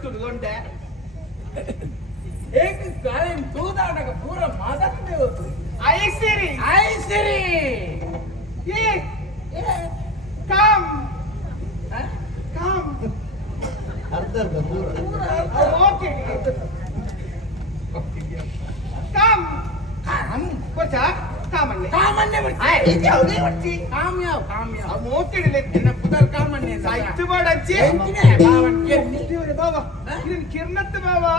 ಕಟ್ಟುದು ಲೊಂಡೆ एक गायन दूध आना का पूरा मादक में होती आई सिरी ये काम अर्धर पूरा ओके काम कोचा कामन्ने बच्ची जाऊदे बच्ची कामयाब मोटिले तिना पुदर कामन्ने साहित्य बडच्ची ಎಂತಿನೇ ಬಾವನ್ ಕಿರ್ನಿ ಬಾವಾ ಇದನ್ ಕಿರ್ನತ್ ಬಾವಾ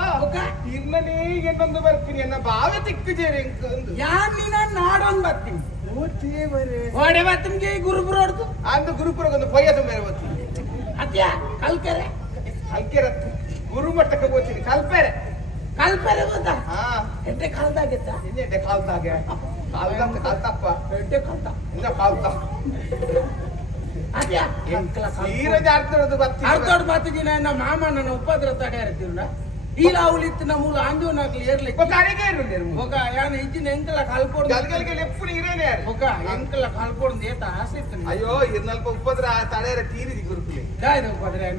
ಕಿರ್ನನೇ ಇನ್ನೊಂದು ಬರ್ತೀನಿ ಅನ್ನ ಬಾವ ತಿಕ್ಕುಜೇರೆ ಅಂದು ಯಾನ್ ನೀನ ನಾಡೊಂದು ಬರ್ತೀನಿ ಓಟೇವರೆ ಓಡೆ ಬರ್ತೀನಿ ಗುರುಪುರ ಹೊಡ್ತು ಅಂದು ಗುರುಪುರ ಒಂದು ಪೊಯ್ಯದು ಮೇರೆ ಬರ್ತೀನಿ ಅತ್ಯ ಕಲ್ಕೆರೆ ಗುರು ಮಟ್ಟಕ್ಕೆ ಹೋಗ್ತೀನಿ ಕಲ್ಪೆರೆ ಗೊತ್ತಾ ಎಡ್ಡೆ ಕಾಲ್ದಾಗೆತ್ತ ಇನ್ನೆಡ್ಡೆ ಕಾಲ್ದಾಗೆ ಕಾಲ್ತಪ್ಪ ಎಡ್ಡೆ ಕಾಲ್ತ ಇನ್ನ ಕಾಲ್ತ ಅದ್ಯಾ ಸೀರಜ ಅರ್ಧೋಡು ಬತ್ತಿದ್ದೀನಿ ನಮ್ಮ ಮಾಮ ನನ್ನ ಉಪದ್ರ ತಡೆ ಇರ್ತೀರ ಇಲ್ಲ ಅವಳಿತ್ತು ನಮ್ಮೂಲ ಆಂಜೋನಾಗ್ಲಿ ಏರ್ಲಿಕ್ಕೆ ಕರೆಗೆ ఒక యాన ఇచ్చిన ఎంకల కల్పోడు గల్గల్కి ఎప్పుడు ఇరేనే ఒక ఎంకల కల్పోడు ఏట ఆసిస్తుంది అయ్యో ఇర్నల్ప ఉపద్ర తడేర తీరిది గురుకులే దాయద ఉపద్ర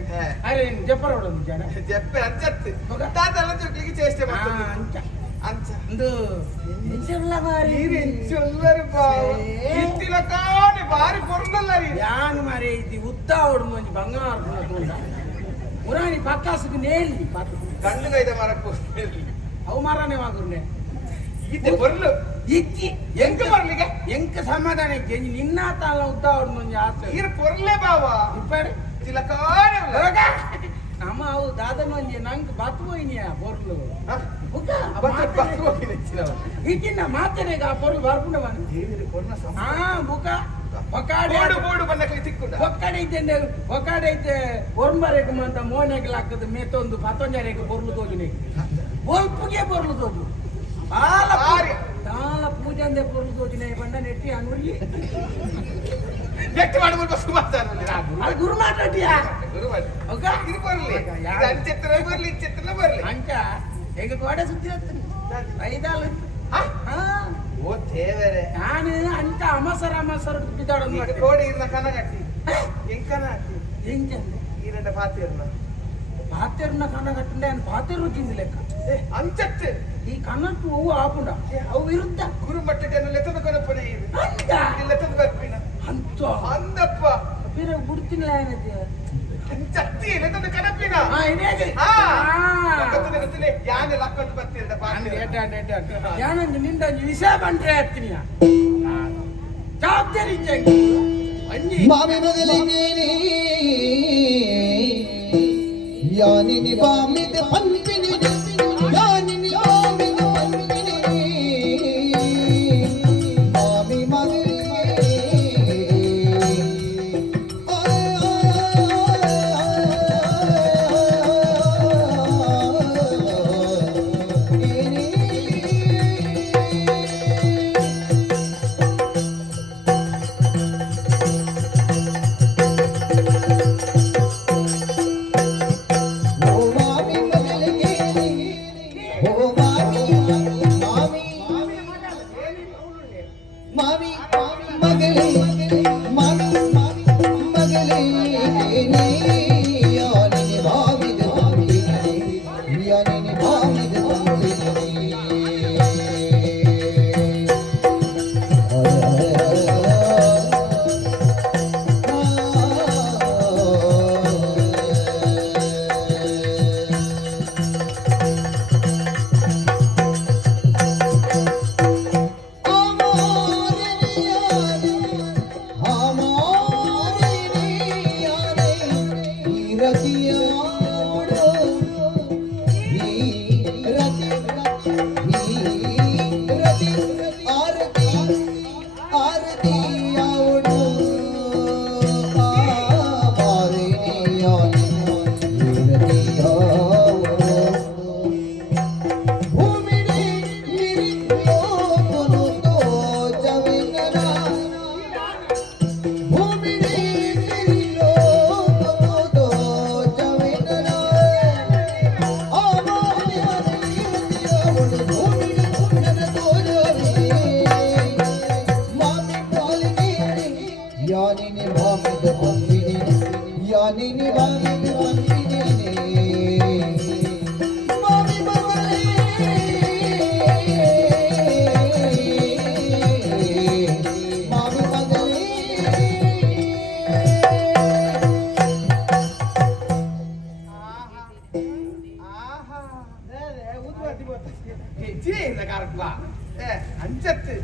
అరే చెప్పరోడు జన చెప్పే అంచత్తి ఒక తాతల చుట్లికి చేస్తే మొత్తం అంచ అందు ఎంచెల్ల మారి ఎంచెల్లరు బావ ఇట్టిల కాని బారి పొరున్నల్లరి యాను మరి ఇది ఉత్తావుడు మంచి బంగారు కొనకుండా మురాని పక్కాసుకు నేలి కళ్ళుగా అయితే మరకు ಅವು ಮಾರನೆ ಮಾಗುರ್ನೆ ಇತ್ತೆ ಬರ್ಲು ಇಚ್ಚಿ ಎಂಕ ಬರ್ಲಿಗೆ ಎಂಕ ಸಮಾಧಾನ ಇಕ್ಕೆ ನಿನ್ನ ತಾಳ ಉದ್ದಾವಡ್ ಮಂಜ ಆಸೆ ಇರ ಪೊರ್ಲೆ ಬಾವಾ ಇಪ್ಪಡೆ ತಿಲಕಾನೆ ಹೋಗ ನಮ್ಮ ಅವು ದಾದ ಮಂಜೆ ನಂಗೆ ಬತ್ತು ಹೋಯ್ನಿಯ ಪೊರ್ಲು ಬುಕ ಬತ್ತು ಹೋಗಿನೆ ಚಿಲವ ಇಕ್ಕಿನ ಮಾತನೆಗ ಆ ಪೊರ್ಲು ಬರ್ಪುಂಡ ಬನ ದೇವಿರ ಪೊರ್ನ ಸಮ ಬುಕ ಬೋಡು ಬನ್ನಕಲಿ ತಿಕ್ಕುಂಡ ಒಕ್ಕಡೈತೆ ಒರ್ಮರೆಗೆ ಮಂತ ಮೋನೆಗೆ ಹಾಕದ ಮೇತೊಂದು 15 ಪೊರ್ಲು ತೋಜುನೆ ಒಲ್ಪುಗೆ ಪೊರ್ಲು ತೋಜು ತಾಳ ಪೂಜೆ ಅಂದೆ ಪೊರ್ಲು ತೋಜುನೆ ಬಂಡ ನೆಟ್ಟಿ ಅನುರ್ಲಿ ನೆಟ್ಟಿ ಮಾಡ್ಬಿಟ್ಟು ಸುಮಾರು ಅದು ಗುರು ಮಾತಾಡ್ತೀಯಾ ಗುರು ಮಾಡಿ ಓಕ ಇದು ಬರಲಿ ಇದು ಅಂಚೆತ್ರ ಬರಲಿ ಇಂಚೆತ್ರ ಬರಲಿ ಅಂಚ ಹೇಗೆ ಗೋಡೆ ಸುತ್ತಿ ಹತ್ತೀನಿ ಐದಾಳು ಓ ದೇವರೇ ನಾನು ಅಂತ ಅಮಸರ ಬಿದ್ದಾಡೋದು ಮಾಡಿ ಕೋಡಿ ಇರ್ನ ಕನಗಟ್ಟಿ ಎಂಕನ ಎಂಚಂದೆ ಈರಂಡ ಪಾತಿರ್ನ ಕನಗಟ್ಟಂಡೆ ಅನ್ ಪಾತಿರ್ ರುಚಿಂದ ಲೆಕ್ಕ ಅಂಚತ್ತೆ ಈ ಕನ್ನಟ್ಟು ಹೂವು ಆಪುಂಡ ಅವು ವಿರುದ್ಧ ಗುರು ಮಟ್ಟಕ್ಕೆ ಲೆತ್ತದ ಕೊನಪ್ಪನೆ ಅಂತ ಲೆತ್ತದ ಬರ್ಪಿನ ಅಂತ ಅಂದಪ್ಪ ಬೇರೆ ಬಿಡ್ತಿಲ್ಲ ಏನೈತೆ ಅಂಚತ್ತಿ ಲೆತ್ತದ ಕನಪಿನ ಇನೇಗೆ ಗೊತ್ತಿಲ್ಲ ಯಾನೆ ಲಕ್ಕತ್ತು ಬರ್ತಿರ್ದ ಯಾನಂದು ನಿಂದ ವಿಷಯ ಬಂದ್ರೆ ಹತ್ತಿನಿಯ ಜವಾಬ್ದಾರಿ ಅಂಜಿ ಮಾಮಿ ಮೊದಲಿಗೆ ಯಾನಿನಿ ಬಾಮಿದ ಪಂಪಿನಿ ಯಾನಿನಿ ಬಾಮಿದ ಪಂಪಿನಿ ಮಾಮಿ ಮಗಲಿಗೆ ಅಂಚತ್ತು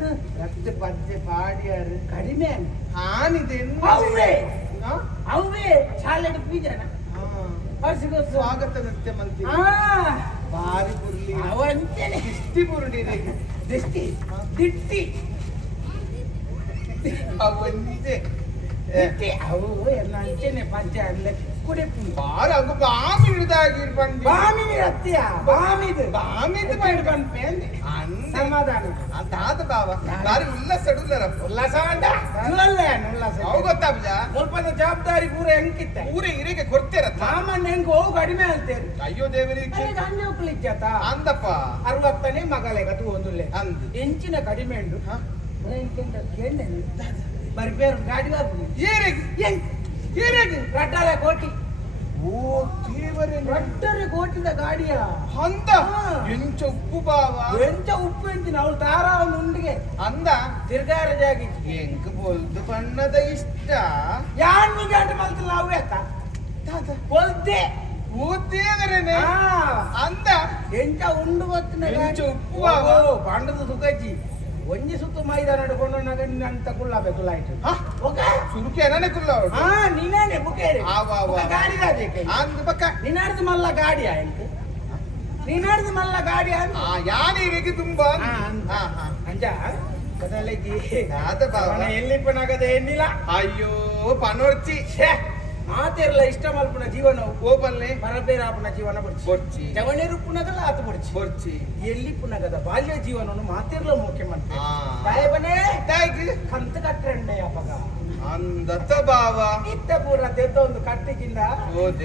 ರಕ್ತ ಪಜ್ಜೆ ಪಾಡಿಯಾರು ಕಡಿಮೆ ಹಾನಿದೆ ಅವೇ ಶಾಲೆಗೆ ಬೀಜನ ಸ್ವಾಗತ ನೃತ್ಯ ಮಂತ್ರಿ ಭಾರಿ ಬುರ್ಲಿ ಅವಂತೇನೆ ದಿಷ್ಟಿ ಬುರುಡಿ ದಿಷ್ಟಿ ದಿಟ್ಟಿ ಅವನಿದೆ ದಿಟ್ಟಿ ಅವು ಎಲ್ಲ ಅಂಚೆನೆ ಪಂಚ ಅಲ್ಲ ಕುಡಿಪು ಬಾರ ಅಂಗು ಬಾಮಿ ಹಿಡಿದಾಗಿರ್ ಬಂದಿ ಬಾಮಿ ಹತ್ತಿಯ ಬಾಮಿದು ಬಾಮಿದು ಮಾಡಿ ಬಂದ್ಪೆ ಅಂದೆ ಸಮಾಧಾನ ಅದಾದ ಬಾವ ಬಾರಿ ಉಲ್ಲಾಸಡುಲ್ಲರಪ್ಪ ಉಲ್ಲಾಸ ಅಂಡ ಉಲ್ಲಲ್ಲ ಉಲ್ಲಾಸ ಅವು ಗೊತ್ತಾಗ್ಲ ಸ್ವಲ್ಪದ ಜವಾಬ್ದಾರಿ ಪೂರ ಹೆಂಗಿತ್ತ ಊರೇ ಹಿರಿಗೆ ಕೊಡ್ತೀರತ್ತ ಸಾಮಾನ್ಯ ಹೆಂಗ್ ಹೋಗು ಕಡಿಮೆ ಅಂತೇರಿ ಅಯ್ಯೋ ದೇವರಿಗೆ ಅನ್ಯ ಉಪ್ಲಿಜ್ಜಾತ ಅಂದಪ್ಪ 60ನೇ ಮಗಲೆ ಅದು ಒಂದುಲ್ಲೆ ಅಂದು ಹೆಂಚಿನ ಕಡಿಮೆ ಉಂಟು ಬರ್ಬೇರು ಗಾಡಿ ಏರಿಗೆ ರಟ್ಟರೆ ಕೋಟಿ ಓ ದೇವರೇ ರಟ್ಟರೆ ಕೋಟಿದ ಗಾಡಿಯ ಅಂದ ಎಂಚ ಉಪ್ಪು ಬಾವ ಎಂಚ ಉಪ್ಪು ಎಂತಿನ ಅವಳು ತಾರ ಒಂದು ಉಂಡಿಗೆ ಅಂದ ತಿರ್ಗಾರ ಜಾಗಿ ಎಂಕ್ ಬೊಲ್ದು ಬಣ್ಣದ ಇಷ್ಟ ಯಾನ್ ನೀ ಗಂಟೆ ಮಲ್ತಿಲ್ಲ ಅವೇ ಅಕ್ಕ ಬೊಲ್ದೆ ಓ ದೇವರೇನೆ ಅಂದ ಎಂಚ ಉಂಡು ಗೊತ್ತಿನ ಎಂಚ ಉಪ್ಪು ಬಾವ ಬಾಂಡದ ಸುಖಜಿ ಒಂಜಿ ಸುತ್ತು ಮೈದ ನಡ್ಕೊಂಡು ನಗ ಅಂತ ಕುಳ್ಳಬೇಕು ಲೈಟ್ ಸುರುಕಿ ಏನನೆ ಕುಲ್ಲ ನೀನೇನೆ ಬುಕೇರಿ ಗಾಡಿ ಅಂದ ಬಕ್ಕ ನಿನ್ನಾಡ್ದು ಮಲ್ಲ ಗಾಡಿ ಆಯ್ತು ನೀನಾಡ್ದು ಮಲ್ಲ ಗಾಡಿ ಯಾನಿಗೆ ತುಂಬಾ ಅಂಜ ಕದಲಗಿ ಆದ ಬಾವ ಎಲ್ಲಿ ಪುನಗದೆ ಎನ್ನಿಲ್ಲ ಅಯ್ಯೋ ಪನೋರ್ಚಿ ಮಾತೆರ್ಲ ಇಷ್ಟ ಮಲ್ಪುನ ಜೀವನ ಗೋಪಲ್ಲೆ ಪರಬೇರಾಪುನ ಜೀವನ ಬರ್ಚಿ ಚವಣೇರು ಪುನಗಲ್ಲ ಆತು ಬರ್ಚಿ ಎಲ್ಲಿ ಪುನಗದ ಬಾಲ್ಯ ಜೀವನವನ್ನು ಮಾತೆರ್ಲ ಮೋಕೆ ಮಾಡ್ತಾರೆ ತಾಯಬನೇ ಕಂತ ಕಟ್ಟಂಡೆ ಅಪಗ ಅಂದತ ಬಾವ ಇತ್ತ ಪೂರ ತೆತ್ತ ಒಂದು ಕಟ್ಟಿಗಿಂದ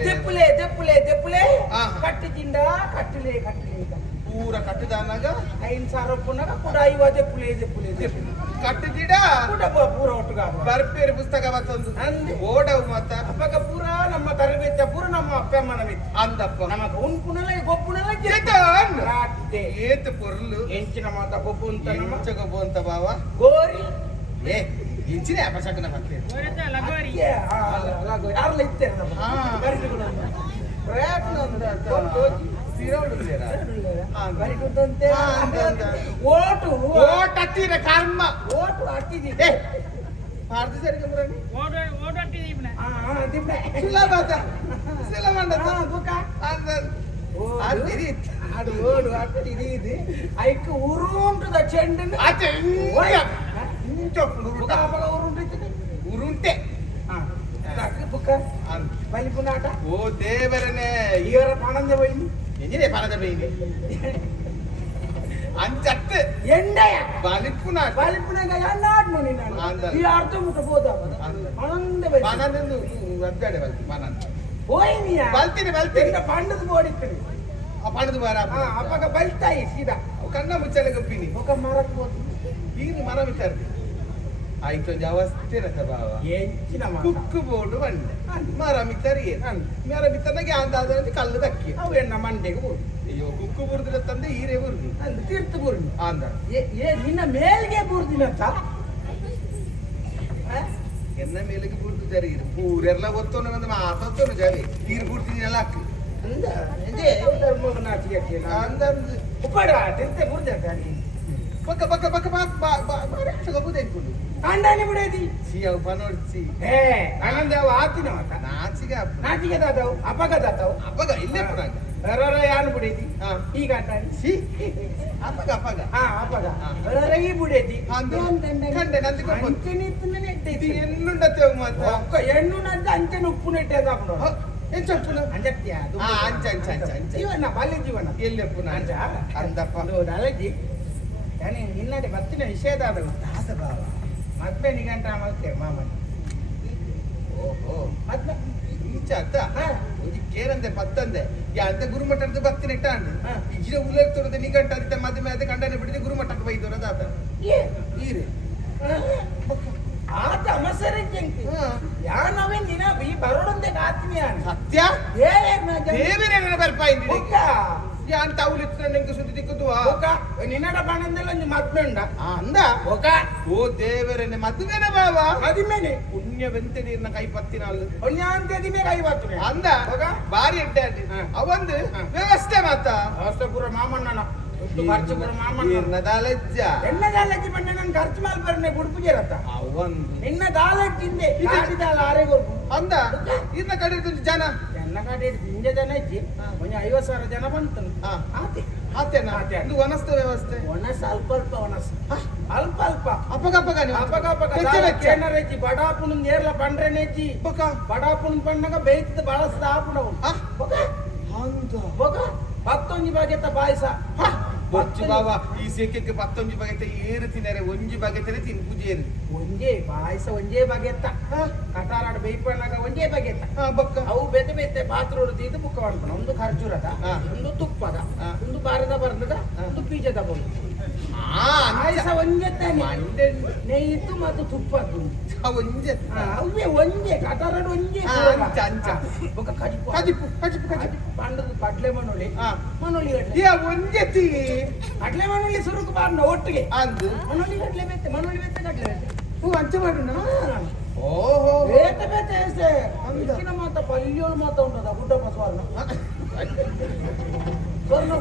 ತೆಪ್ಪುಲೆ ತೆಪ್ಪುಲೆ ತೆಪ್ಪುಲೆ ಕಟ್ಟಿಗಿಂದ ಕಟ್ಟಿಲೆ ಕಟ್ಟಿಲೆ ಪೂರ ಕಟ್ಟಿದಾನಾಗ 5,000 ಪುನಗ ಕೂಡ 50 ತೆಪ್ಪುಲೆ ತೆಪ್ಪುಲೆ ತೆಪ್ಪುಲೆ ಕಟ್ಟಿದಿಡ ಪೂರ ಒಟ್ಟುಗ ಬರ್ಪೇರಿ ಪುಸ್ತಕ ಮತ್ತೊಂದು ಅಂದೆ ಓಡವು ಮತ್ತ ಅಪ್ಪಗ ಪೂರ ನಮ್ಮ ತರಬೇತಿ ಪೂರ ನಮ್ಮ ಅಪ್ಪ ಅಮ್ಮನ ಮಿತ್ತು ಅಂದಪ್ಪ ನಮಗ ಉನ್ಪುನಲೆ ಗೊಪ್ಪುನಲೆ ರಾಟ್ದೆ ಏತ್ ಪೊರ್ಲು ಎಂಚಿನ ಮಾತ ಗೊಬ್ಬು ಅಂತ ನಮ್ಮ ಗೊಬ್ಬು ಅಂತ ಬಾವ ಗೋರಿ ಏ ಇಂಚಿನ ಅಪಶಕನ ಮತ್ತೆ ಯಾರಲ್ಲ ಇತ್ತೇನೆ ನಮ್ಮ ಪ್ರಯತ್ನ ಓಟು ಓಟ್ ಹತ್ತಿರ ಕರ್ಮ ಓಟು ಹತ್ತಿದೆ ಪಾರ್ದು ಸರಿಗೆ ಬರನಿ ಓಟ್ ಹತ್ತಿದೀವಿ ಸುಲಭದ ಸುಲಭ ಬುಕ ಅದು ಓಡು ಹತ್ತಿದೆ ಇದು ಐಕ ಉರುಂಟದ ಚೆಂಡನ್ನು ಉರುಂಟೆ ಬುಕ್ಕ ಬಲಿಪುನಾಟ ಓ ದೇವರನೇ ಇವರ ಪಣಂದ ಬೈನಿ ಎಂಜಿನೆ ಪಣದ ಬೈನಿ ಅಂಚತ್ತು ಎಂಡಯ ಬಲಿಪುನಾಟ ಬಲಿಪುನಾಗ ಎನ್ನಾಡ್ನು ನೀನು ಈ ಅರ್ಧ ಮುಟ್ಟ ಬೋದ ಪಣಂದ ಬೈ ಪಣದಂದು ಒದ್ದಾಡೆ ಬಲ್ತಿ ಪಣಂದ ಹೋಯ್ನಿಯ ಬಲ್ತೀನಿ ಪಂಡದ ಬೋಡಿತ್ತೀನಿ ಆ ಪಣದ ಬಾರ ಅಪ್ಪಗ ಬಲ್ತಾಯಿ ಸೀದಾ ಕಣ್ಣ ಮುಚ್ಚಲೆ ಗಪ್ಪಿನಿ ఒక ಮರಕ್ಕೆ ಹೋದ ಈಗ ಮರ ವಿಚಾರ ಆಯ್ತು ಅವಸ್ಥೆ ರಥ ಬಾವ ಎಂಚಿನ ಕುಕ್ಕು ಬೋರ್ಡು ಬಂಡೆ ಮರ ಮಿತ್ತರಿ ಮರ ಮಿತ್ತನಾಗೆ ಅಂದಾದ ಕಲ್ಲು ದಕ್ಕಿ ಅವು ಎನ್ನ ಮಂಡೆಗೆ ಬೋಡು ಅಯ್ಯೋ ಕುಕ್ಕು ಬುರ್ದಿನ ತಂದೆ ಈರೇ ಬುರ್ದಿ ಅಂದು ತೀರ್ಥ ಬುರ್ದಿ ಅಂದ ನಿನ್ನ ಮೇಲ್ಗೆ ಬುರ್ದಿನಂತ ಎನ್ನ ಮೇಲಿಗೆ ಬುರ್ದಿದ್ದಾರೆ ಇದು ಊರೆಲ್ಲ ಒತ್ತೋನ ಒಂದು ಮಾತೊತ್ತೋನು ಜಾವಿ ನೀರು ಬುರ್ದಿನೆಲ್ಲ ಹಾಕಿ ಅಂದ ಇದೇ ಧರ್ಮನಾಚಿಗೆ ಅಂದ ಉಪ್ಪಡ ತೀರ್ಥ ಬುರ್ದ ಪಕ್ಕ ಪಕ್ಕ ಪಕ್ಕ ಬುದ್ಧ ಇಟ್ಕೊಂಡು ಅಂಡಾನಿ ಬಿಡೇದಿ ಸಿಯವ್ ಪನೋಡ್ಸಿ ಹೇ ಆನಂದ ಆತಿನ ಮಾತ ನಾಚಿಗೆ ದಾದವು ಅಪಗ ದಾದವು ಅಪ್ಪಗ ಇಲ್ಲೇ ಪುರಾಗ ರರ ಯಾನು ಬಿಡೇದಿ ಈಗ ಅಂಡಾನಿ ಸಿ ಅಪ್ಪಗ ಅಪ್ಪಗ ಅಪಗ ರರ ಈ ಬಿಡೇದಿ ಕಂಡೆ ನಂದಿ ಅಂಚೆನಿ ಇತ್ತನೆ ನೆಟ್ಟೈತಿ ಎನ್ನುಂಡತೆ ಮಾತ ಒಕ್ಕ ಎಣ್ಣು ನದ್ದ ಅಂಚೆನ ಉಪ್ಪು ನೆಟ್ಟೇದ ಬಿಡು ಎಂಚಪ್ಪುನ ಅಂಜತ್ಯ ಅಂಚ ಅಂಚ ಅಂಚ ಅಂಚ ಜೀವನ ಬಾಲ್ಯ ಜೀವನ ಎಲ್ಲಿ ಅಪ್ಪುನ ಅಂಚ ಅಂದಪ್ಪ ಅಲಜಿ ನಾನು ನಿನ್ನಡೆ ಬತ್ತಿನ ವಿಷಯದ ದಾಸ ಬಾವ ಮತ್ತೆ ನಿಗಂಟ ಮತ್ತೆ ಮಾಮನಿ ಓಹೋ ಮತ್ತೆ ಈಚ ಅತ್ತ ಕೇರಂದೆ ಪತ್ತಂದೆ ಅಂತ ಗುರುಮಠದ ಬತ್ತಿನ ಇಟ್ಟ ಅಂಡು ಈಗಿನ ಉಲ್ಲೇಖ ತೋರದೆ ನಿಗಂಟ ಅದಿತ್ತ ಮದುವೆ ಅದ ಕಂಡನೆ ಬಿಡಿದೆ ಗುರುಮಠಕ್ಕೆ ಬೈದೋರದ ಆತ ಈರೆ ಆತ ಅಮಸರಿ ಜಂಕಿ ಯಾನವೇ ನಿನ ಈ ಬರೋಡಂದೆ ಕಾತ್ನಿ ಸತ್ಯ ದೇವರೇ ನನ್ನ ಬರ್ಪಾಯಿಂದಿ ಯಾನ್ ತಾವುಲಿತ್ತ ನಂಗೆ ಸುದ್ದಿ ದಿಕ್ಕುತ್ತುವ ನಿನ್ನಡ ಬಾಣಂದೆಲ್ಲ ಒಂದು ಮದ್ಮೆಂಡ ಅಂದ ಒಕ ಓ ದೇವರನ್ನೇ ಮದುವೆನ ಬಾವ ಮದಿಮೇನೆ ಪುಣ್ಯವೆಂತೆ ನೀರ್ನ ಕೈ ಪತ್ತಿನಾಳು ಪುಣ್ಯಾಂತ್ಯದಿ ಮೇಲೆ ಐವತ್ತು ಅಂದ ಬಾರಿ ಎಡ್ಡೆ ಅಡ್ಡಿ ಅವಂದು ವ್ಯವಸ್ಥೆ ಮಾತ ಅವಸ್ಥೆ ಪೂರ ಮಾಮಣ್ಣನ ಖರ್ಚು ಕೂಡ ಮಾಮಣ್ಣ ದಾಲಜ್ಜ ಎನ್ನ ದಾಲಜ್ಜಿ ಬಂಡೆ ನಾನು ಖರ್ಚು ಮಾಡಿ ಬರ್ನೆ ಬುಡ್ಪುಜೇರತ್ತ ಅವಂದು ನಿನ್ನ ದಾಲಜ್ಜಿಂದೆ ಕಾಡಿದಾಲ ಆರೆಗೊರ್ಪು ಅಂದ ಇನ್ನ ಕಡೆ ಜನ ಎನ್ನ ಕಡೆ ದಿಂಜ ಜನ ಇಜ್ಜಿ ಒಂಜ 50,000 ಜನ ಬಂತು ಆತೆ ಆತೇನಾ ಇದು ವನಸ್ಥ ವ್ಯವಸ್ಥೆ ಒಣಸ್ ಅಲ್ಪ ಅಲ್ಪ ಒಣಸ್ ಅಲ್ಪ ಅಲ್ಪ ಅಪಗಪಗ ನೀವು ಅಪಗಪಗ ಏನಾರೈತಿ ಬಡಾಪುನ ಏರ್ಲ ಪಂಡ್ರೆನೆಜ್ಜಿ ಬಡಾಪುನ ಪಣ್ಣಗ ಬೇಯ್ತದ ಬಳಸ್ದ ಆಪುಣವು ಅಂತ ಬೊಕ 11 ಬಗೆತ ಪಾಯಸ ಬೊಚ್ಚು ಬಾಬಾ ಈ ಸೆಕೆಕ್ಕೆ 11 ಬಗೆತ ಏರು ತಿನ್ನರೆ ಒಂಜಿ ಬಗೆತನೆ ತಿನ್ ಪೂಜೆರು ಒಂಜೇ ಪಾಯಸ ಒಂಜೇ ಬಗೆತ ಕಟಾರಾಡ ಬೇಯ್ಪಣ್ಣಗ ಒಂಜೇ ಬಗೆತ ಬೊಕ್ಕ ಅವು ಬೆತೆ ಬೆತೆ ಪಾತ್ರೋಡು ತೀದು ಬುಕ್ಕ ಮಾಡ್ಕೊಣ ಒಂದು ಖರ್ಜೂರದ ಒಂದು ತುಪ್ಪದ ಒಂದು ಬಾರದ ಬರ್ನದ ಒಂದು ಬೀಜದ ಬೋದು ಪಾಯಸ ಒಂಜೆತ್ತಾನೆ ನೆಯ್ಯಿತ್ತು ಮತ್ತು ತುಪ್ಪದ್ದು ಒಂಜೆ ಅವೇ ಒಂಜೆ ಕಟಾರಾಡು ಒಂಜೆ ಅಂಚ ಬೊಕ ಕಜಿಪು ಕಜಿಪು ಕಜಿಪು ಕಜಿಪು ಪಂಡದು ಕಡ್ಲೆ ಮನೋಳಿ ಮನೋಳಿ ಏ ಒಂಜೆತಿ ಕಡ್ಲೆ ಮನೋಳಿ ಸುರುಕು ಬಾರ್ನ ಒಟ್ಟಿಗೆ ಅಂದು ಮನೋಳಿ ಕಡ್ಲೆ ಬೆತ್ತೆ ಕಡ್ಲೆ ಬೆತ್ತೆ ಹೂ ಅಂಚೆ ಮಾಡೋಣ ಓಹೋ ಬೇತೆ ಬೇತೆ ಎಸೆ ಅಂದಿನ ಮಾತ ಪಲ್ಯೋಳು ಮಾತ ಉಂಟದ ಗುಡ್ಡಪ್ಪ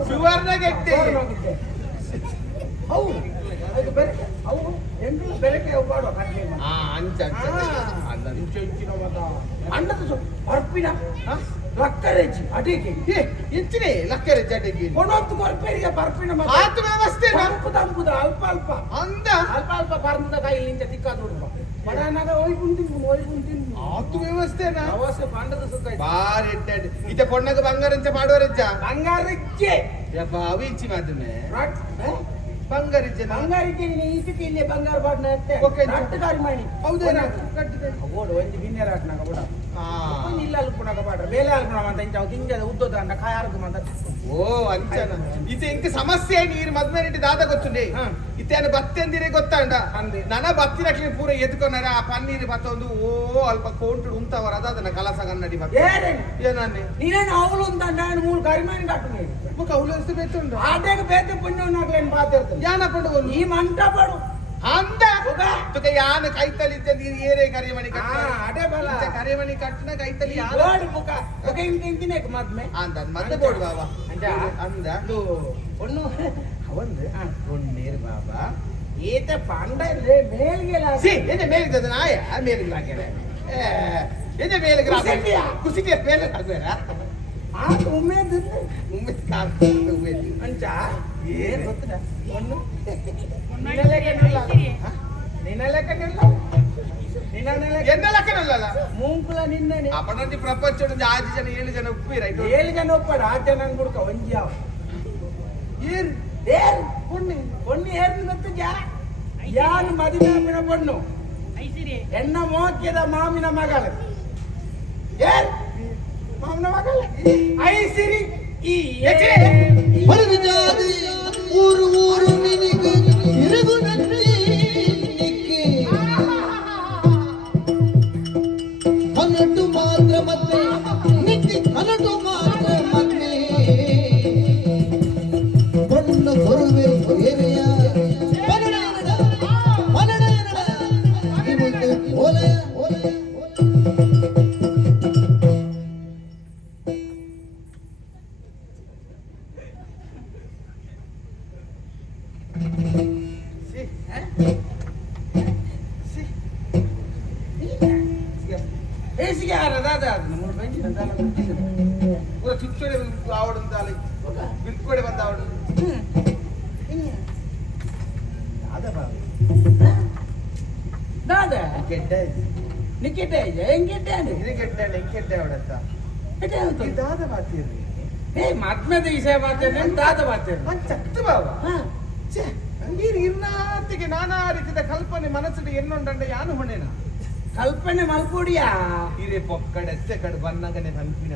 ಸುವರ್ಣ ಗೆಡ್ಡೆ ಅವು ಅದು ಬೆರಕೆ ಅವು ಎಂಟು ಬೆರಕೆ ಅವು ಮಾಡುವ ಕಡ್ಲೆ ಅಂಚ ಹೆಚ್ಚಿನ ಮಾತ ಅಂಡದ ಬರ್ಪಿನ ಲಕ್ಕರೆಜ್ಜಿ ಅಡಿಗೆ ಹೆಚ್ಚಿನೇ ಲಕ್ಕರೆ ಜಡೆಗೆ ಕೊನೊತ್ತು ಕೊರ್ಪೇರಿಗೆ ಬರ್ಪಿನ ಆತ ವ್ಯವಸ್ಥೆ ತಂಪುದ ಅಲ್ಪ ಅಲ್ಪ ಅಂದ ಅಲ್ಪ ಅಲ್ಪ ಬರ್ನದ ಕೈಲಿಂದ ತಿಕ್ಕಾದ ಹುಡುಗ ಬಡನಾಗ ಒಯ್ಗುಂತಿನ್ ಆತು ವ್ಯವಸ್ಥೆನಾ ಅವಶ್ಯ ಪಾಂಡದ ಸುಖ ಬಾರಿ ಎಡ್ಡೆ ಇತ ಪೊಣ್ಣಗ ಬಂಗಾರಂಚ ಮಾಡುವರಜ್ಜ ಬಂಗಾರಜ್ಜೆ ಯಪ್ಪ ಅವಿಂಚಿ ಮಾತುನೆ ರಟ್ ಬಂಗಾರಿಜ್ಜೆ ಬಂಗಾರಜ್ಜೆ ನೀನು ಈಚಕ್ಕೆ ಇಲ್ಲಿ ಬಂಗಾರ ಬಾಡ್ನ ಅತ್ತೆ ರಟ್ಟಗಾರಿ ಮಾಡಿ ಹೌದೇನಾ ಕಟ್ಟಿದೆ ಓಡು ಒಂದು ಬಿನ್ನೆ ರಾಟ್ನಾಗ ಬಿಡ ಇಲ್ಲ ಅಲ್ಪುಣಗ ಬಾಡ್ರ ಬೇಲೆ ಅಲ್ಪುಣ ಅಂತ ಇಂಚ ತಿಂಜದ ಉದ್ದದ ಅಂಡ ಕಾಯಾರ್ದು ಮಂದ ಓ ಅಂಚನ ಇದು ಇಂಕ ಸಮಸ್ಯೆ ನೀರು ಮದ್ಮೆ ನಿಟ್ಟು ದಾದ ಗೊತ್ತುಂಡಿ ಇತ್ತೇನು ಬತ್ತೆಂದಿರೆ ಗೊತ್ತಾಂಡ ನನ ಬತ್ತಿರಕ್ಲಿ ಪೂರ ಎದ್ಕೊಂಡಾರ ಆ ಪನ್ನೀರು ಬತ್ತೊಂದು ಓ ಅಲ್ಪ ಕೋಂಟು ಉಂತವರ ಅದನ್ನ ಕಲಸ ಕನ್ನಡಿ ಏನೇ ನೀನೇನು ಅವಳು ಅಂತ ನಾನು ಮೂರು ಕರಿಮಾನಿ ಕಾಟು ಮುಖ ಅವಳು ಎಷ್ಟು ಬೇತುಂಡು ಆಟೆಗೆ ಬೇತೆ ಪುಣ್ಯವನ್ನಾಗ್ಲೇನು ಪಾತಿರ್ತದೆ ಯಾನ ಪಡು ಈ ಮಂಟ ಪಡು ಅಂದ ತುಕ ಯಾನ ಕೈತಲಿ ಇದ್ದ ಏರೇ ಕರಿಮಣಿ ಅದೇ ಬಲ ಕರಿಮಣಿ ಕಟ್ಟಿನ ಕೈತಲಿ ಬೋರ್ಡ್ ಮುಖ ತುಕ ಇಂತಿಂತಿನೇ ಮದ್ಮೆ ಅಂದ ಮತ್ತೆ ಬೋರ್ಡ್ ಬಾಬಾ ಅಂದ ಒಣ್ಣು ಅವಂದು ಒಣ್ಣೇರು ಬಾಬಾ ಈತ ಪಂಡ ಇಲ್ಲೇ ಮೇಲ್ಗೆಲ್ಲ ಎದೆ ಮೇಲಿದ್ದದ ನಾಯ ಮೇಲಿಗೆ ಹಾಕ್ಯಾರೆ ಎದೆ ಮೇಲಿಗೆ ಕುಸಿಗೆ ಮೇಲೆ ಹಾಕ್ಬೇಡ ಉಮೇದ್ ಅಂಚ ಏನ್ ಗೊತ್ತಿಲ್ಲ ಒಣ್ಣು ಎನ್ನ ಲೆಕ್ಕನಲ್ಲ ಮೂಂಕುಲ ನಿನ್ನೆ ಅಪನಂಟಿ ಪ್ರಪಂಚದ 6 ಜನ 7 ಜನ ಉಪ್ಪಿ ರೈಟ್ 7 ಜನ ಒಪ್ಪಡ 6 ಜನ ಗುಡ್ಕ ಒಂಜಿ ಯಾವ ಏರ್ பொண்ணு ஏர்னு ಗೊತ್ತಿದ್ಯಾ ಯಾನು ಮದಿನಾಮಿನ பொண்ணು ಎನ್ನ ಮೋಕ್ಯದ ಮಾಮಿನ ಮಗಳು ಏರ್ ಮಾಮಿನ ಮಗಳು ಐಸಿರಿ ಈ ಹೊರಗೆ ಜಾರಿ ಊರು ಊರು ನಿನಗೆ ಇರುಗು ನನ್ನಿ ನಿಕ್ಕೆ ಹನ್ನಟ್ಟು ಮಾತ್ರ ಮತ್ತೆ ನಿಕ್ಕಿ ಹನ್ನಟ್ಟು ಮಾತ್ರ ಮತ್ತೆ பொண்ணு பொறுವೆ ಏರಿಯ பனடனட பனடனட ಇವಂದು ಓಲೆ ಓಲೆ ಪೂರ ಚಿಚ್ಚೋಡೆ ಆವಡಂತ ಬಿರ್ಕೋಡೆ ಬಂದ ಆವಡ ದಾದ ಕೆಟ್ಟ ನಿಕ್ಕಿಟ್ಟೆ ಹೆಂಗಿಟ್ಟೆ ಇದು ಕೆಟ್ಟ ಅವಡತ್ತ ದಾದ ಮಾತಿರ್ರಿ ಏ ಮದ್ಮೆದ ವಿಷಯ ಮಾತೇನೆ ದಾದ ಮಾತೇನೆ ಚತ್ತು ಬಾಬಾ ನೀರು ಇರ್ನಾತಿಗೆ ನಾನಾ ರೀತಿಯ ಕಲ್ಪನೆ ಮನಸ್ಸಿಗೆ ಎನ್ನುಂಡ ಯಾನು ಹೊಣೆನ ಕಲ್ಪನೆ ಮಲ್ಪುಡಿಯಾ ಇರೆ ಪೊಕ್ಕಡೆತ್ತೆ ಕಡೆ ಬನ್ನಗನೆ ಹಂಪಿನ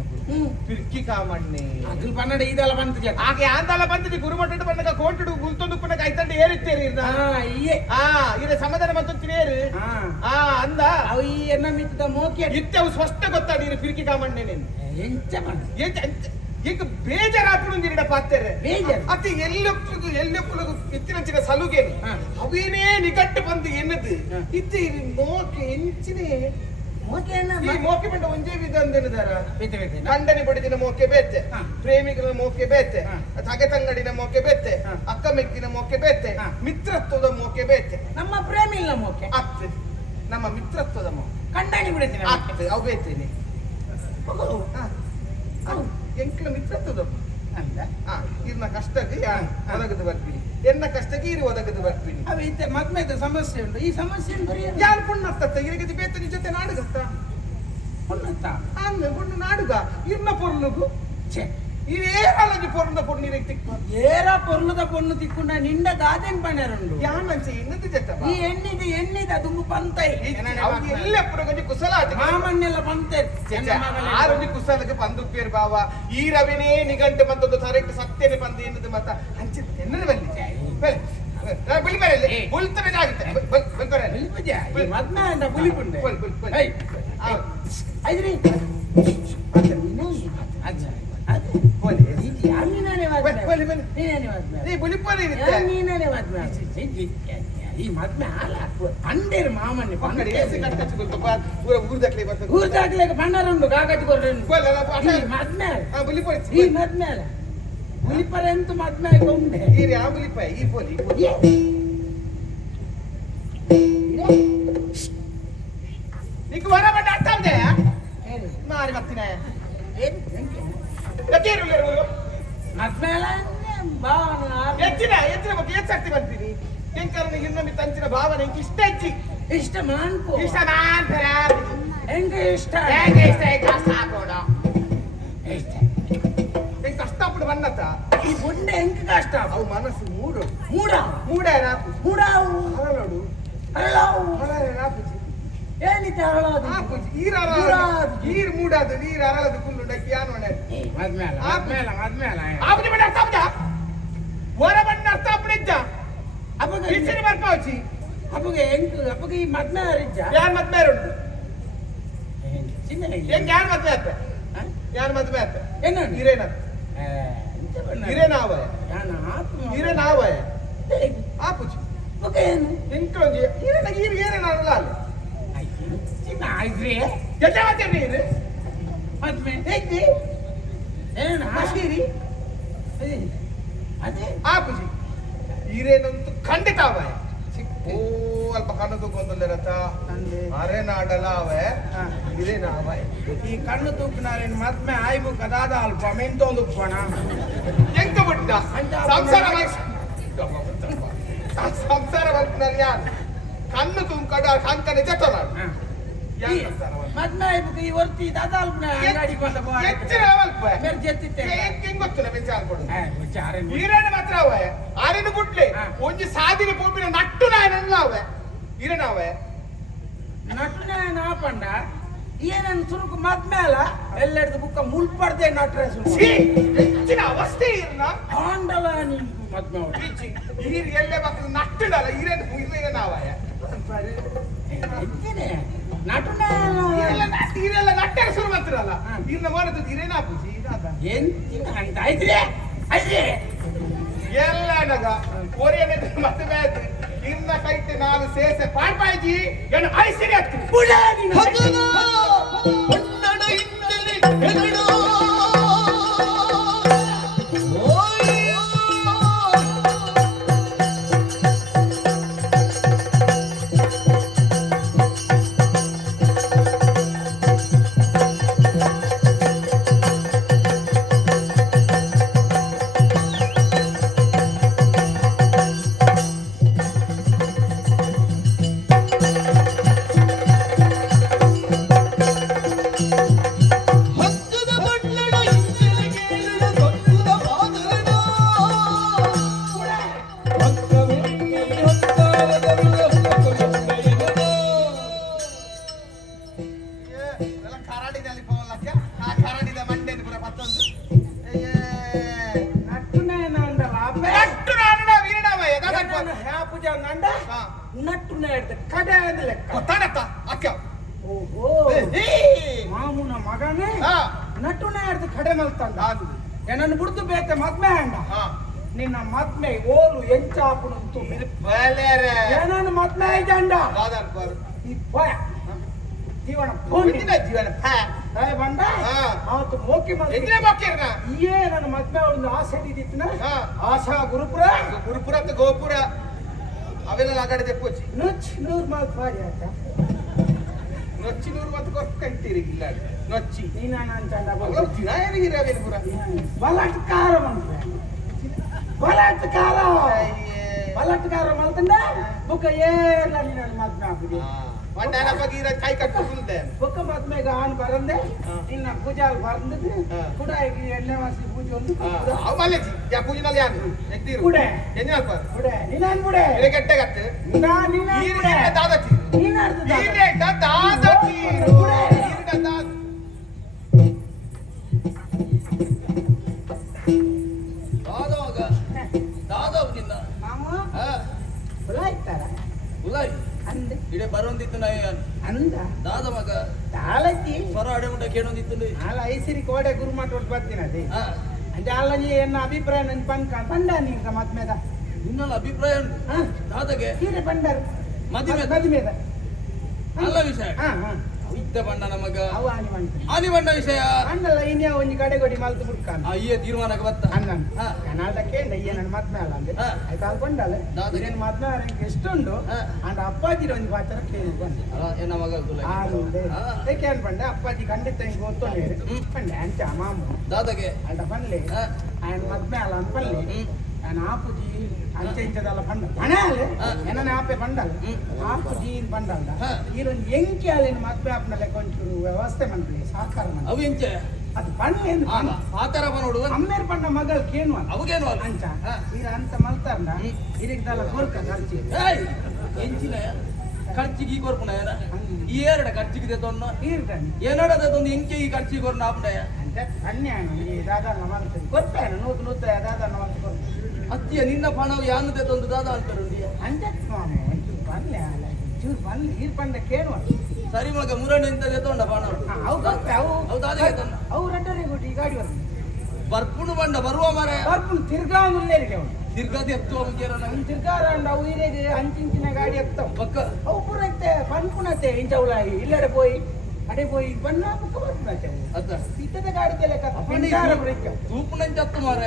ಪಿರ್ಕಿ ಕಾಮಣ್ಣೆ ಅದ್ರ ಬನ್ನಡ ಇದೆಲ್ಲ ಬಂತು ಆಕೆ ಆಂದಲ ಬಂದಿದೆ ಗುರುಮಠದ ಬಣ್ಣಗ ಕೋಟಡು ಗುಲ್ತೊಂದು ಪುನಗ ಐತಂಡೆ ಏರಿತ್ತೇರಿ ಇಯೇ ಇರೆ ಸಮಾಧಾನ ಮತ್ತು ತಿನೇರು ಅಂದ ಅವು ಈ ಎನ್ನ ಮಿತ್ತದ ಮೋಕೆ ಇತ್ತೆ ಅವು ಸ್ಪಷ್ಟ ಗೊತ್ತಾಡಿ ಇರೆ ಪಿರ್ಕಿ ಕಾಮಣ್ಣೆ ಎಂಚ ಬಂದ ಈಗ ಬೇಜಾರಾಪುಡು ನಿರಿಡ ಪಾತ್ರೆ ಬೇಜಾರು ಅತ್ತೆ ಎಲ್ಲೆಪ್ಪುಲಗು ಇತ್ತಿನಂಚಿನ ಸಲುಗೇನು ಅವೇನೇ ನಿಕಟ್ಟು ಬಂದು ಎನ್ನದು ಇತ್ತೆ ಮೋಕೆ ಎಂಚಿನೇ ಮೋಕೆ ಬಂಡ ಒಂದೇ ವಿಧ ಅಂದೆನದಾರ ಖಂಡನೆ ಬಡಿದಿನ ಮೋಕೆ ಬೇತೆ ಪ್ರೇಮಿಗಳ ಮೋಕೆ ಬೇತೆ ತಗೆತಂಗಡಿನ ಮೋಕೆ ಬೇತೆ ಮೆಕ್ಕಿನ ಮೋಕೆ ಬೇತೆ ಮಿತ್ರತ್ವದ ಮೋಕೆ ಬೇತೆ ನಮ್ಮ ಪ್ರೇಮಿಲ್ಲ ಮೋಕೆ ಆಗ್ತದೆ ನಮ್ಮ ಮಿತ್ರತ್ವದ ಮೋಕೆ ಕಂಡಾಣಿ ಬಿಡ್ತೀನಿ ಆಗ್ತದೆ ಅವು ಬೇತೇನೆ ಎಂಕ್ಲ ಮಿತ್ರತ್ವದ ಅಂದ ಇರ್ನ ಕಷ್ಟಕ್ಕೆ ಒದಗದು ಬರ್ತೀನಿ ಎನ್ನ ಕಷ್ಟಕ್ಕೆ ಇರು ಒದಗದು ಬರ್ತೀನಿ ಅವ ಇತ್ತೆ ಮದ್ಮೆದ ಸಮಸ್ಯೆ ಉಂಟು ಈ ಸಮಸ್ಯೆ ಯಾರು ಪುಣ್ಣತ್ತ ಇರಗದಿ ಬೇತ ನಿ ಜೊತೆ ನಾಡುಗತ್ತ ಪುಣ್ಣತ್ತ ಆಮೇಲೆ ಪುಣ್ಣು ನಾಡುಗ ಇರ್ನ ಪೊರ್ಲುಗು ಛೇ ಇರೇರಾಲಜಿ ಪೊರ್ಲದ ಪೊಣ್ಣು ಇರಕ್ಕೆ ತಿಕ್ಕ ಏರ ಪೊರ್ಲದ ಪೊಣ್ಣು ತಿಕ್ಕುಂಡ ನಿಂಡ ದಾದೆನ್ ಪಣ್ಯರುಂಡು ಯಾನಂಚೆ ಇನ್ನದು ಜೊತೆ ಈ ಎಣ್ಣಿದ ದುಂಬು ಪಂತೈ ಎಲ್ಲ ಪುರಗಂಜಿ ಕುಸಲಾಜಿ ಮಾಮನ್ನೆಲ್ಲ ಪಂತೆ ಆರೊಂಜಿ ಕುಸಲಾಗೆ ಬಂದು ಪೇರು ಬಾವ ಈ ರವಿನೇ ನಿಗಂಟು ಬಂದದ್ದು ಕರೆಕ್ಟ್ ಸತ್ಯನೇ ಬಂದು ಎನ್ನದು ಮತ್ತ ಹಂಚಿದ ಎನ್ನದು ಬಲ್ಲಿ ಬಲಿ ಬರಲಿ ಬುಲ್ತನೆ ಜಾಗುತ್ತೆ ಬಲ್ ಬರಲಿ ಮದ್ನ ಅಂತ ಬುಲಿಪುಂಡೆ ಐದ್ರಿ ಈ ಮದ್ಮೆ ಅಂಡೇರು ಮಾಮನ್ನಿ ಊರ್ದಾಕ್ಲೆ ಬಣ್ಣರುಂಡು ಕಾಗಜ್ ಮದ್ಮೆ ಈ ಮದ್ಮೆ ಅಲ್ಲ ಬುಲಿಪರೆಂತು ಮದ್ಮೆ ಉಂಡೆ ಈ ಪೋಲಿ నీకు వరమంటే అర్థం చేయా మారి భక్తిన ఎత్తిన ఒక ఏ శక్తి పంపిణీ ఎంకరణ ఇన్న మీ తంచిన భావన ఇంక ఇష్ట ఇచ్చి ఇష్ట మాన్కో ఇష్ట మాన్తరా ఎంక ఇష్ట కష్ట కూడా ఇంక కష్టప్పుడు వన్నత ఈ బుండె ఎంక కష్ట అవు మనసు మూడేనా మూడావు అరలోడు అరలావు ಏನಿದೆ ಅರಳೋದು ನೀರು ಮೂಡಾದು ನೀರು ಅರಳದು ಕುಲ್ಲು ಡಕ್ಕಿ ಯಾನು ಮದ್ಮೇಲ ಆಪುಜಿ ಬಣ್ಣ ಅರ್ಥ ಆಪುಜ ಹೊರ ಬಣ್ಣ ಅರ್ಥ ಆಪುಣಿಜ್ಜ ಅಪ್ಪಗೆ ಕಿಸಿರಿ ಬರ್ಕೋಚಿ ಅಪ್ಪಗೆ ಈ ಮದ್ಮೇಲ ಇಜ್ಜ ಯಾರು ಮದ್ಮೇರು ಉಂಟು ಚಿನ್ನ ಯಾರು ಮದ್ಮೆ ಆತ ಯಾರು ಮದ್ಮೆ ಆತ ಏನು ಹಿರೇನಾವ ಹಿರೇನಾವ ಆಪುಜಿ ಏನು ಎಂಕ್ಲೊಂಜಿ ಹಿರೇನಾಗ ಹೀರು ಏನೇನಾಗಲ್ಲ ಅಲ್ಲ ಆಯ್ತ್ರಿ ಎಷ್ಟೇ ಮಾತೇನ್ರಿ ಇದು ಮದ್ಮೆ ಐತಿ ಏನು ಹಸಿರಿ ಅದೇ ಆಪುಜಿ ಹಿರೇನಂತೂ ಖಂಡಿತ ಅವ ಓ ಅಲ್ಪ ಕಣ್ಣು ಗೊಂದಲಿರತ್ತ ಅರೆ ನಾಡಲ್ಲ ಅವ ಹಿರೇನ ಅವ ಈ ಕಣ್ಣು ತೂಕಿನಾರೇನು ಮದ್ಮೆ ಆಯ್ಬು ಕದಾದ ಅಲ್ಪ ಮೆಂತೊಂದು ಪಣ ಎಂತ ಬಿಟ್ಟ ಸಂಸಾರ ಬರ್ತಿದ್ದಾರೆ ಯಾರು ಕಣ್ಣು ತುಂಬ್ಕಡ ಕಂಕನೆ ಜಟ್ಟನಾಡು ಮದ್ಮೆ ಆಯ್ಬು ಈ ವರ್ತಿ ದಾದ ಅಲ್ಪ ಅಂಗಡಿ ಕೊಂಡ ಹೆಚ್ಚಿನ ಅಲ್ಪ ಮೇರ್ ಜೆತ್ತಿತ್ತೆ ಹೆಂಗ್ ಗೊತ್ತಿಲ್ಲ ವಿಚಾರ ಕೊಡು ವಿಚಾರ ಹಿರೇನ ಮಾತ್ರ ಅವ ಆರೇನು ಬಿಟ್ಲೆ ಒಂಜಿ ಸಾದಿನ ಭೂಮಿನ ನಟ್ಟು ನಾಯನಲ್ಲ ಅವ ಹಿರೇನ ಅವ ನಟನೆ ನಾಪಂಡ ಏನನ್ನು ಸುರುಕು ಮದ್ಮೇಲ ಎಲ್ಲೆಡ್ದು ಬುಕ್ಕ ಮುಲ್ಪಡ್ದೆ ನಟ್ರೆ ಹೆಚ್ಚಿನ ಅವಸ್ಥೆ ಇರ್ನ ಹಾಂಡಲ ನೀನು ಮದ್ಮೆ ಹೀರ್ ಎಲ್ಲೇ ಮಕ್ಕಳು ನಟ್ಟಡಲ್ಲ ಹಿರೇನ ಅವ ನಟನೆ ಹೀರೆಲ್ಲ ನಟ್ಟೆ ಶುರು ಮಾಡ್ತಿರಲ್ಲ ಇರ್ನ ಮಾಡೋದು ಹಿರೇನ ಪೂಜಿ ಎಂತಿನ ಅಂತ ಐತ್ರಿ ಎಲ್ಲ ನಗ ಕೊರಿಯನೆ ಮತ್ತೆ ಬ್ಯಾದ್ ಇನ್ನ ಕೈತೆ ನಾನು ಸೇಸೆ ಪಾಡ್ಪಾಯ್ಜಿ ಏನು ಐಸಿರಿ ಆಗ್ತೀನಿ ಮಾಮೂನ ಮಗನೇ ನಟುನ ಹಿಡ್ದು ಕಡೆ ಮಲ್ತಂದ ಏನನ್ನು ಬಿಡ್ದು ಬೇತೆ ಮದ್ಮೆ ಅಂಡ ನಿನ್ನ ಮದ್ಮೆ ಓಲು ಎಂಚಾಪುಣಂತು ಏನನ್ನು ಮದ್ಮೆ ಇದ್ದಂಡ ಜೀವನ ಜೀವನ ಬಂಡ ಹಾ. ಅವತ್ತು ಮೋಕೆ ಎಂದ್ರೆ ಬಾಕಿರ್ನ ಏ ನನ್ನ ಮದ್ವೆ ಒಂದು ಆಸೆ ಇದ್ದಿತ್ತಿನ ಹಾ. ಆಶಾ ಗುರುಪುರ ಗುರುಪುರ ಅಂತ ಗೋಪುರ ಅವೆಲ್ಲ ಆ ಕಡೆ ತೆಪ್ಪೋಚಿ ನುಚ್ ನೂರ್ ಮಾಲ್ ಪಾಡಿ ಆತ ನೊಚ್ಚಿ ನೂರು ಮತ್ತೆ ಕೊರ್ಕ ಕಂತೀರಿ ಇಲ್ಲ ನೊಚ್ಚಿ ನೀನ ಅಂಚಂಡ ದಿನ ಏನಿಗಿರಿ ಅವೇನು ಪುರ ಬಲಾತ್ಕಾರ ಮಾಡ್ರೆ ಬಲಾತ್ಕಾರ ಬಲಾತ್ಕಾರ ಮಾಡ್ತಂಡ ಬುಕ್ಕ ಏರ್ಲ ನನ್ನ ಮದ್ವೆ ಆಗುದಿ ಮಂಡನಪ್ಪ ಗೀರ ಕೈ ಕಟ್ಕೊಂಡೆ ಬುಕ್ಕ ಮದ್ವೆಗ ಆನ್ ಬರಂದೆ ಇನ್ನ ಪೂಜಾಲ್ ಬರಂದೆ ಹಾ. ಕೂಡ ಈಗ ಎಣ್ಣೆ ವಾಸಿ ಪೂಜೆ ಒಂದು ಅವ್ ಮಲ್ಲೆಜಿ ಯಾ ಪೂಜಿನಲ್ಲಿ ಯಾನು ಎಕ್ತಿರು ಕುಡೆ. ಎನ್ನಲ್ಪ ಬುಡೆ ನೀನಾನ್ ಬುಡೆ ಇರೆ ಕೆಟ್ಟೆ ಗತ್ತೆ ನೀನ ಈರಿನ ದಾದತಿ ನೀನ್ ಅರ್ಧ ಈರಿನ ದಾದತಿ ಬುಡೆ. ಈರಿನ ದಾದ ದಾದವಾಗ ದಾದವ್ ನಿನ್ನ ಮಾಮ ಹಾ ಹುಳ ಇತ್ತಾರ ಉಲಾಯಿ ಅಂದ ಇಡೆ ಬರೋಂದಿತ್ತು ನಾ ಅಂದ ದಾದ ಮಗ ತಾಳತಿ ಸ್ವರ ಅಡೆ ಮುಂಡೆ ಕೇಳೊಂದಿತ್ತು ಅಲ್ಲ ಐಸಿರಿ ಕೋಡೆ ಗುರು ಮಾಡ್ಬಿಟ್ಟು ಬರ್ತೀನಿ ಅದೇ ಹಾ అంటే అలా ఎన్న అభిప్రాయం నేను పని పండా నీకు మత మీద ನಿನ್ನಲ್ಲ ಅಭಿಪ್ರಾಯ ಉಂಟು ದಾದಗೆ తీరే పండారు మది మీద మది మీద ಅಲ್ಲ ವಿಷಯ ಇದ್ದ ಬಣ್ಣ ನಮಗ అవు అని అంటారు ಆನಿ ಬಣ್ಣ ವಿಷಯ అండల ఈయన ಒಂಜಿ ಕಡೆ ಕೊಡಿ ಮಲ್ತು ಬಿಡ್ಕಾನ ಅಯ್ಯ ತೀರ್ಮಾನಕ್ಕೆ ಬತ್ತ అన్నాను ಹಾ. కనాలకే అయ్యే నన్ను మత మేళ అంది ಹಾ. అది కాకుండా దాదాపు. నేను మత మేళ ఎస్టుండు ಹಾ. అండ్ అప్పాజీ ಒಂಜಿ ಪಾತ್ರ ಕೇಳಿಕೊಂಡು ಅಲ್ಲ ಏನ ಮಗ ಅದಕ್ಕೆ ಅನ್ಪಂಡೆ ಅಪ್ಪಾಜಿ ಖಂಡಿತ ಹಿಂಗೆ ಗೊತ್ತೋನೇರು ಪಂಡೆ ಅಂಚ ಮಾಮು ದಾದಗೆ అంట పనులే ಹಾ. ఆయన మధ్య అలా పనులే ಹ್ಮ್. ఆయన ఆపుజీ అంచెంచదల పండ పనాలి ಹಾ. ఎన్న ఆపే పండాలి ಹ್ಮ್. ఆపుజీ పండాల ಹಾ. ఈరోజు ఎంకియాలని మధ్య ఆపనలే కొంచెం వ్యవస్థ మనకి సహకారం ಅವು ಎಂಚೆ అది పని ಆತರ ನೋಡು అమ్మేరు పండ మగలకేను ಅವಗೇನು ಅಲ್ಲ అంచ ಹಾ. మీరు అంత మల్తారండ ಹ್ಮ್. ఇరికి దల కోరిక ఖర్చు ಏಯ್ ಎಂಚಿನ ಖರ್ಚಿಗೆ ಈ ಕೊರ್ಪುನ ಏನ ಈ ಎರಡ ಖರ್ಚಿಗೆ ತೊನ್ನ తీరుతాను ಏನಡದೊಂದು ಎಂಕೆ ಈ ಖರ್ಚಿಗೆ ಕೊರ್ನ ಆಪುಂಡಯ್ಯ అంటే అన్యాయం ఈ దాదాన్న మలుతుంది కొట్టాను నూత దాదాన్న మలుతుంది ಅತ್ತಿಯ ನಿನ್ನ ಪಣವು ಯಾನದೆ ತಂದು ದಾದ ಅಂತಾರುಂಡಿಯ అంటే స్వామి పనులే చూడు పనులు ఈ పండ కేను ಸರಿ ಮಗ ಮುರಣ್ಣ ಇಂತದೆ ತೊಂಡ ಪಣ ಅವು ಬರ್ತೆ ಅವು ಅವು ದಾದಿಗೆ ತಂದ ಅವು ರೆಡ್ಡರೆ ಕೊಟ್ಟು ಈ ಗಾಡಿ ಬರ್ತೀನಿ ಬರ್ಪುಣು ಬಂಡ ಬರುವ ಮರ ಬರ್ಪುಣು ತಿರ್ಗಾ ಮುಲ್ಲೇರಿಗೆ ಅವನು ತಿರ್ಗದಿ ಎತ್ತುವ ಮುಗ್ಯರ ಅವ್ನು ತಿರ್ಗಾರಂಡ ಅವು ಇರೇಗೆ ಅಂಚಿಂಚಿನ ಗಾಡಿ ಎತ್ತಾವ ಪಕ್ಕ ಅವು ಪುರತ್ತೆ ಪನ್ಪುಣತ್ತೆ ಇಂಚವುಲಾಗಿ ಇಲ್ಲಡೆ పోయి ಅಡೆ పోయి ಬಣ್ಣ ಬುಕ್ಕ ಬರ್ತಾನೆ ಅದ ಇತ್ತದ ಗಾಡಿ ತೆಲೆ ಕತ್ತ ತೂಪುನಂಚ ಹತ್ತು ಮಾರ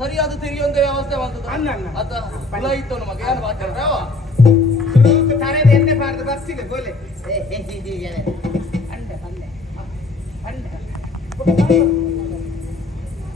ಸರಿ ಅದು ತೆರಿಯೊಂದು ವ್ಯವಸ್ಥೆ ಬಂದದ ಅನ್ನ ಅನ್ನ ಅದ ಹುಳ ಇತ್ತು ಮಗ ಏನು ಮಾತಾಡ್ರ ತಾರೆ ಎಣ್ಣೆ ಬಾರ್ದು ಬರ್ಸಿಗೆ ಗೋಲೆ ಅಂಡೆ ಬಂಡೆ ಬಂಡೆ